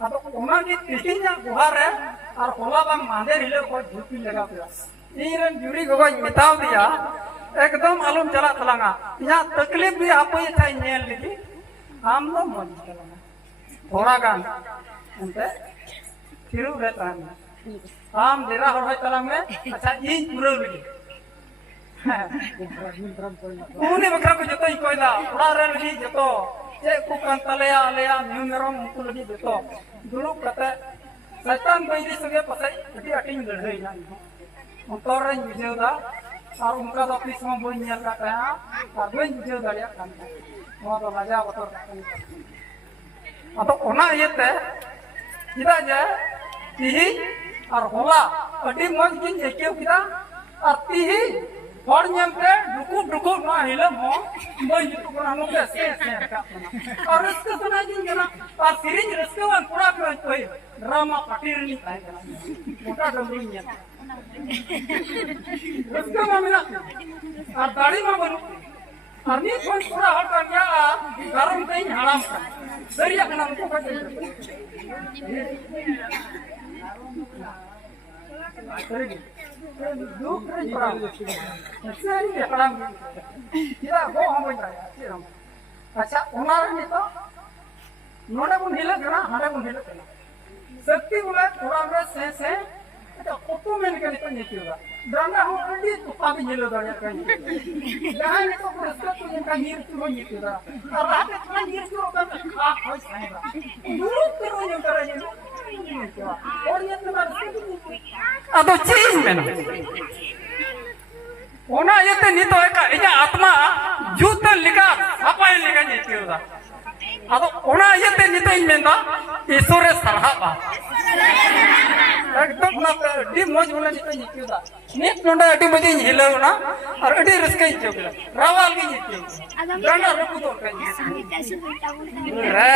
अब उन्हें की तीन या गुहार है और होला बांग मांदे रिले को झुकी लगा पिया इरन जुड़ी गोगा मिताव दिया एकदम आलम चला तलांगा यहाँ तकलीफ भी आपको ये था नेल लगी हम लोग मन चलाना थोड़ा गान अंते फिरू रहता है हम देरा हो रहा तलांगे अच्छा ये पूरा लगी उन्हें बकरा को जतो ही कोई दा उड़ा रहे लगी जतो जे कुकान तलेया आलेया न्यू मेरों उनको लगी जतो दुरुप कते सैतान बैदी सगे पसे अटी अटिंग लड़ाई ना उनका रंग विजय दा और उनका तो अपनी समय बोल नहीं आता है और बोल विजय दरिया काम वहाँ तो राजा बतौर अब ओना ये ते किदा जे तिही और होला अटी मौज किन जेके किदा और तिही और नियम पे रुको ना हिले मो बोल तो बना नो कैसे का और इसके सुना जिन जना और सीरीज रस्ते वन पूरा कर कोई ड्रामा पार्टी नहीं पाएगा मोटा डमरू नियम रस्ते में मिला और दाढ़ी में बनो और नी कोई पूरा हट गया गरम कहीं हराम का दरिया का नाम को कर दुख नहीं पड़ा सही है पड़ा किरा वो हम बोल रहा है अच्छा उन्हारे में तो नोड़े बुन हिले करा हरे बुन हिले करा सत्ती बोले थोड़ा में से अच्छा कोटो में निकल तो नहीं किया डंडा हो अंडी तो पापी हिले दरिया कहीं जहां ने तो पुरस्कार तो इनका नीर तो नहीं किया और रात में थोड़ा नीर तो कर खा खोज खाएगा दूर करो ये करेंगे और ये तुम्हारे अदो चीज में ओना ये ते नी तो एक इजा आत्मा जूत लिखा अपाय लिखा नहीं होता अदो ओना ये ते नी तो इन में दा ईश्वर सरहाबा एकदम ना डी मौज बोला नहीं तो नहीं होता नीट नोंडा अटी मजे हिला ना और अटी रिस्क ही चोकला रावाल की नहीं डंडा रखो तो रे